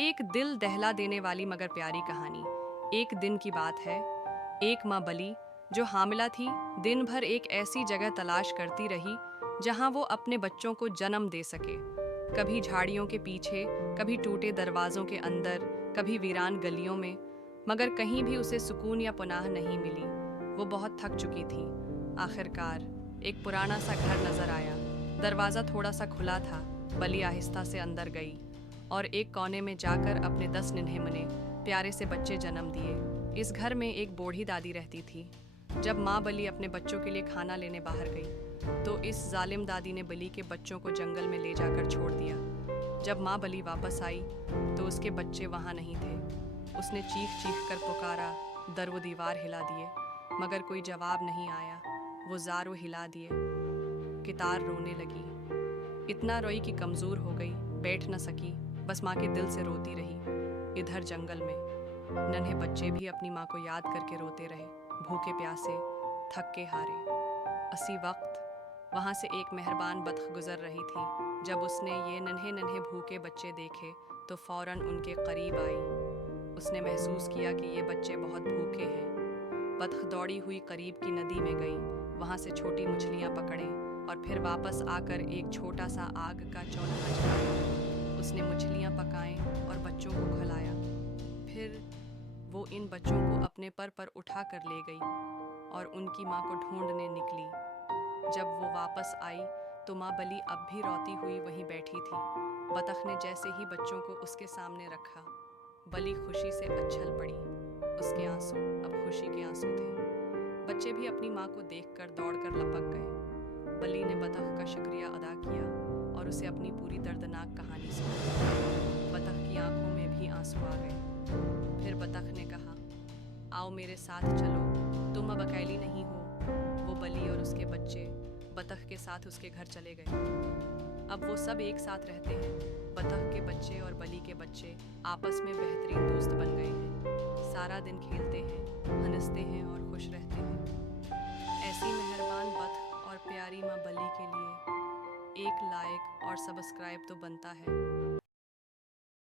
एक दिल दहला देने वाली मगर प्यारी कहानी। एक दिन की बात है। एक माँ बली जो हामिला थी, दिन भर एक ऐसी जगह तलाश करती रही जहाँ वो अपने बच्चों को जन्म दे सके। कभी झाड़ियों के पीछे, कभी टूटे दरवाजों के अंदर, कभी वीरान गलियों में, मगर कहीं भी उसे सुकून या पनाह नहीं मिली। वो बहुत थक चुकी थी। आखिरकार एक पुराना सा घर नजर आया। दरवाज़ा थोड़ा सा खुला था। बली आहिस्ता से अंदर गई और एक कोने में जाकर अपने 10 नन्हे मुन्ने प्यारे से बच्चे जन्म दिए। इस घर में एक बूढ़ी दादी रहती थी। जब माँ बली अपने बच्चों के लिए खाना लेने बाहर गई तो इस जालिम दादी ने बली के बच्चों को जंगल में ले जाकर छोड़ दिया। जब माँ बली वापस आई तो उसके बच्चे वहाँ नहीं थे। उसने चीख चीख कर पुकारा, दर व दीवार हिला दिए, मगर कोई जवाब नहीं आया। वो ज़ारों हिला दिए। कितार रोने लगी, इतना रोई कि कमज़ोर हो गई, बैठ न सकी, बस माँ के दिल से रोती रही। इधर जंगल में नन्हे बच्चे भी अपनी माँ को याद करके रोते रहे, भूखे प्यासे, थक के हारे। उसी वक्त वहाँ से एक मेहरबान बतख गुजर रही थी। जब उसने ये नन्हे नन्हे भूखे बच्चे देखे तो फौरन उनके करीब आई। उसने महसूस किया कि ये बच्चे बहुत भूखे हैं। बतख दौड़ी हुई करीब की नदी में गई, वहाँ से छोटी मछलियाँ पकड़े और फिर वापस आकर एक छोटा सा आग का चौल्हा जलाया। उसने मछलियाँ पकाएं और बच्चों को खिलाया। फिर वो इन बच्चों को अपने पर उठा कर ले गई और उनकी माँ को ढूंढने निकली। जब वो वापस आई तो माँ बली अब भी रोती हुई वहीं बैठी थी। बतख ने जैसे ही बच्चों को उसके सामने रखा, बली खुशी से अच्छल पड़ी। उसके आंसू अब खुशी के आंसू थे। बच्चे भी अपनी माँ को देखकर दौड़कर लपक गए। बली ने बतख का शुक्रिया अदा किया और उसे अपनी पूरी दर्दनाक कहानी सुनाई। बतख की आंखों में भी आंसू आ गए। फिर बतख ने कहा, आओ मेरे साथ चलो, तुम अब अकेली नहीं हो। वो बली और उसके बच्चे बतख के साथ उसके घर चले गए। अब वो सब एक साथ रहते हैं। बतख के बच्चे और बली के बच्चे आपस में बेहतरीन दोस्त बन गए हैं। सारा दिन खेलते हैं, हंसते हैं और खुश रहते हैं। ऐसी मेहरबान बतख और प्यारी माँ बली के लिए एक लाइक और सब्सक्राइब तो बनता है।